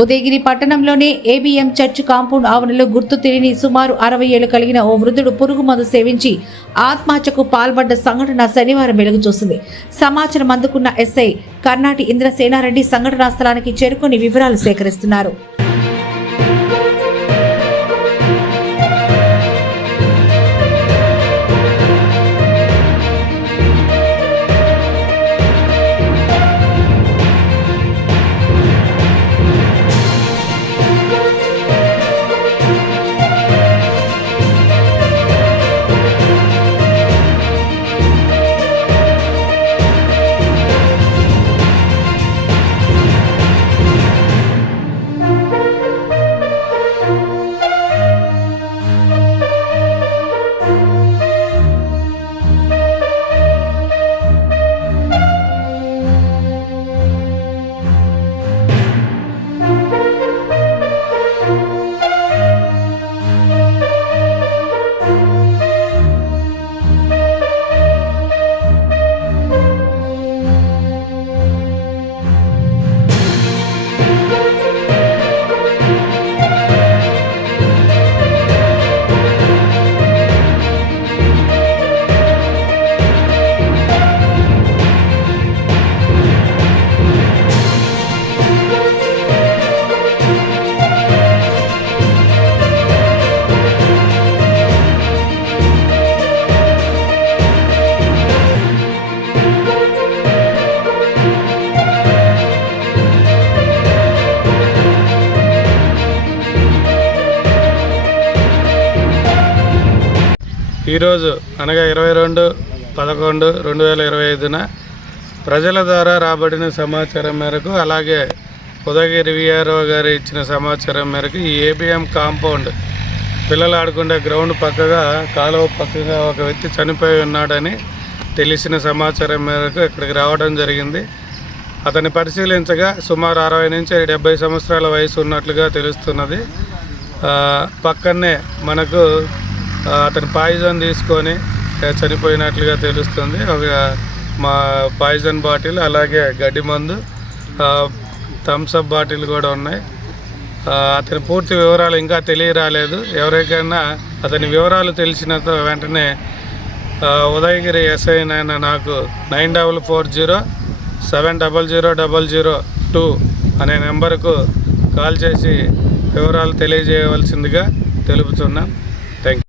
ఉదయగిరి పట్టణంలోని ABM church compound ఆవరణలో గుర్తు తెలియని సుమారు 60 ఏళ్లు కలిగిన ఓ వృద్ధుడు పురుగు మందు సేవించి ఆత్మహత్యకు పాల్పడ్డ సంఘటన శనివారం వెలుగు చూసింది. సమాచారం అందుకున్న ఎస్ఐ కర్నాటి ఇంద్రసేనారెడ్డి సంఘటనా స్థలానికి చేరుకొని వివరాలు సేకరిస్తున్నారు. ఈరోజు అనగా 22/11/2025 ప్రజల ద్వారా రాబడిన సమాచారం మేరకు, అలాగే ఉదయగిరి విఆర్ఓ గారు ఇచ్చిన సమాచారం మేరకు ఈ ఏబిఎం కాంపౌండ్ పిల్లలు ఆడుకునే గ్రౌండ్ పక్కగా కాలువ పక్కగా ఒక వ్యక్తి చనిపోయి ఉన్నాడని తెలిసిన సమాచారం మేరకు ఇక్కడికి రావడం జరిగింది. అతన్ని పరిశీలించగా సుమారు 60 నుంచి 70 సంవత్సరాల వయసు ఉన్నట్లుగా తెలుస్తున్నది. పక్కనే మనకు అతను పాయిజన్ తీసుకొని చనిపోయినట్లుగా తెలుస్తుంది. ఒక మా పాయిజన్ బాటిల్, అలాగే గడ్డి మందు, థమ్స్అప్ బాటిల్ కూడా ఉన్నాయి. అతని పూర్తి వివరాలు ఇంకా తెలియరాలేదు. ఎవరికైనా అతని వివరాలు తెలిసిన వెంటనే ఉదయగిరి ఎస్ఐ నాకు 9440700002 అనే నెంబర్కు కాల్ చేసి వివరాలు తెలియజేయవలసిందిగా తెలుపుతున్నాం. Thank you.